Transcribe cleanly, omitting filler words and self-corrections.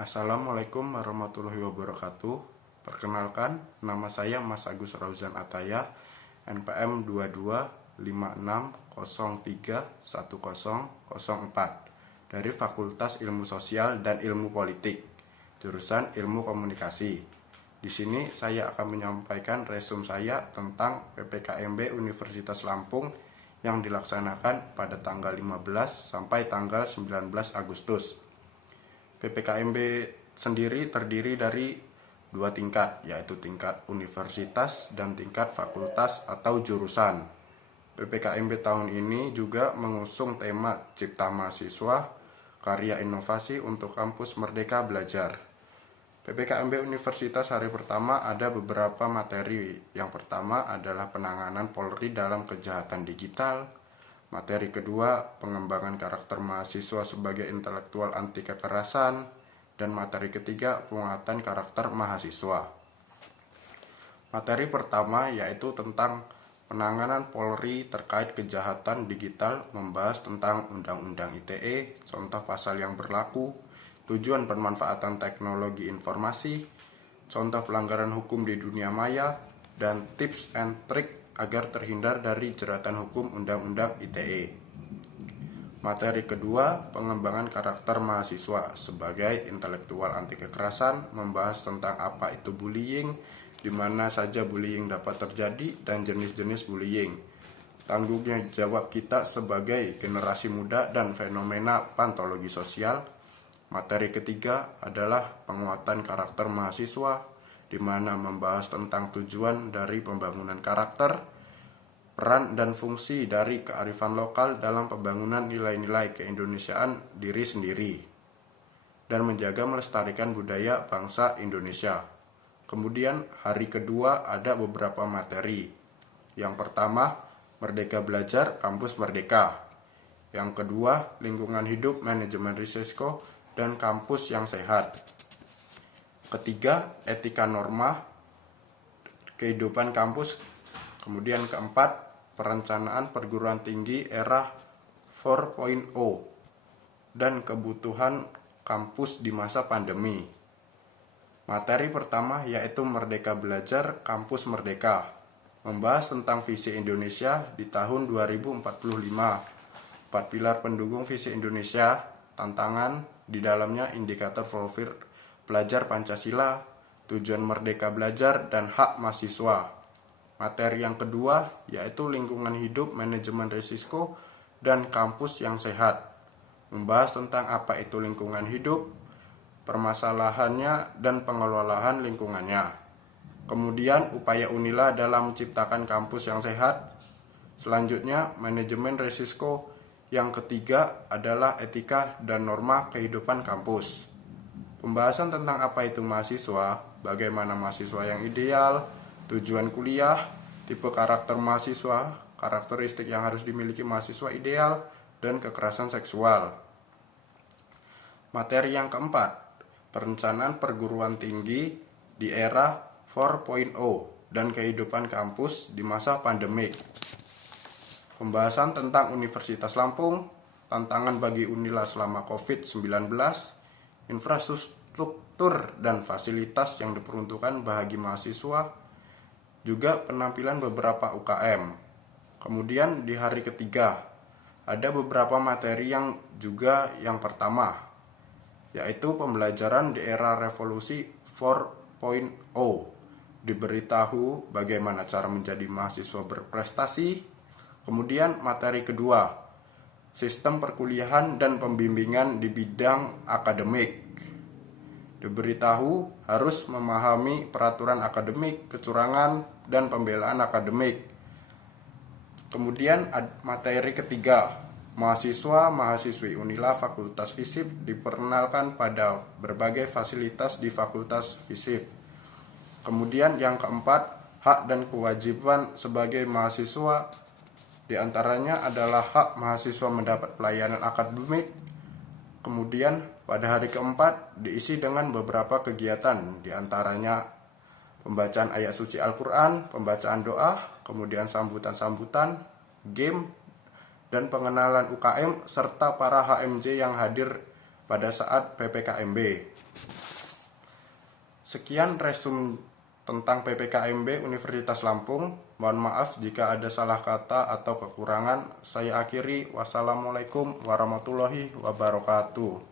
Assalamualaikum warahmatullahi wabarakatuh. Perkenalkan, nama saya Mas Agus Rauzan Ataya, NPM 2256031004 dari Fakultas Ilmu Sosial dan Ilmu Politik, jurusan Ilmu Komunikasi. Di sini saya akan menyampaikan resume saya tentang PPKMB Universitas Lampung yang dilaksanakan pada tanggal 15 sampai tanggal 19 Agustus. PPKMB sendiri terdiri dari dua tingkat, yaitu tingkat universitas dan tingkat fakultas atau jurusan. PPKMB tahun ini juga mengusung tema Cipta Mahasiswa, Karya Inovasi untuk Kampus Merdeka Belajar. PPKMB Universitas hari pertama ada beberapa materi. Yang pertama adalah penanganan Polri dalam kejahatan digital. Materi kedua, pengembangan karakter mahasiswa sebagai intelektual anti kekerasan. Dan materi ketiga, penguatan karakter mahasiswa. Materi pertama yaitu tentang penanganan Polri terkait kejahatan digital, membahas tentang Undang-Undang ITE, contoh pasal yang berlaku, tujuan pemanfaatan teknologi informasi, contoh pelanggaran hukum di dunia maya, dan tips and trick agar terhindar dari jeratan hukum Undang-Undang ITE. Materi kedua, pengembangan karakter mahasiswa sebagai intelektual anti kekerasan, membahas tentang apa itu bullying, di mana saja bullying dapat terjadi, dan jenis-jenis bullying. Tanggung jawab kita sebagai generasi muda dan fenomena pantologi sosial. Materi ketiga adalah penguatan karakter mahasiswa, di mana membahas tentang tujuan dari pembangunan karakter, peran dan fungsi dari kearifan lokal dalam pembangunan nilai-nilai keindonesiaan diri sendiri, dan menjaga melestarikan budaya bangsa Indonesia. Kemudian hari kedua ada beberapa materi. Yang pertama, Merdeka Belajar Kampus Merdeka. Yang kedua, Lingkungan Hidup Manajemen Risiko dan Kampus yang Sehat. Ketiga, Etika Norma Kehidupan Kampus. Kemudian keempat, Perencanaan Perguruan Tinggi Era 4.0 dan Kebutuhan Kampus di Masa Pandemi. Materi pertama yaitu Merdeka Belajar Kampus Merdeka, membahas tentang visi Indonesia di tahun 2045, 4 pilar pendukung visi Indonesia, tantangan di dalamnya, indikator profil pelajar Pancasila, tujuan Merdeka Belajar, dan hak mahasiswa. Materi yang kedua yaitu Lingkungan Hidup Manajemen Risiko dan Kampus yang Sehat, membahas tentang apa itu lingkungan hidup, permasalahannya, dan pengelolaan lingkungannya. Kemudian upaya Unila dalam menciptakan kampus yang sehat. Selanjutnya, Manajemen Risiko. Yang ketiga adalah Etika dan Norma Kehidupan Kampus. Pembahasan tentang apa itu mahasiswa, bagaimana mahasiswa yang ideal, tujuan kuliah, tipe karakter mahasiswa, karakteristik yang harus dimiliki mahasiswa ideal, dan kekerasan seksual. Materi yang keempat, perencanaan perguruan tinggi di era 4.0 dan kehidupan kampus di masa pandemik. Pembahasan tentang Universitas Lampung, tantangan bagi Unila selama COVID-19, infrastruktur dan fasilitas yang diperuntukkan bagi mahasiswa, juga penampilan beberapa UKM. Kemudian di hari ketiga, ada beberapa materi yang pertama, yaitu pembelajaran di era revolusi 4.0, diberitahu bagaimana cara menjadi mahasiswa berprestasi. Kemudian materi kedua, sistem perkuliahan dan pembimbingan di bidang akademik. Diberitahu harus memahami peraturan akademik, kecurangan, dan pembelaan akademik. Kemudian materi ketiga, mahasiswa-mahasiswi Unila Fakultas FISIP diperkenalkan pada berbagai fasilitas di Fakultas FISIP. Kemudian yang keempat, hak dan kewajiban sebagai mahasiswa. Di antaranya adalah hak mahasiswa mendapat pelayanan akademik. Kemudian pada hari keempat diisi dengan beberapa kegiatan, di antaranya pembacaan ayat suci Al-Quran, pembacaan doa, kemudian sambutan-sambutan, game, dan pengenalan UKM serta para HMJ yang hadir pada saat PPKMB. Sekian resum tentang PPKMB Universitas Lampung. Mohon maaf jika ada salah kata atau kekurangan. Saya akhiri. Wassalamualaikum warahmatullahi wabarakatuh.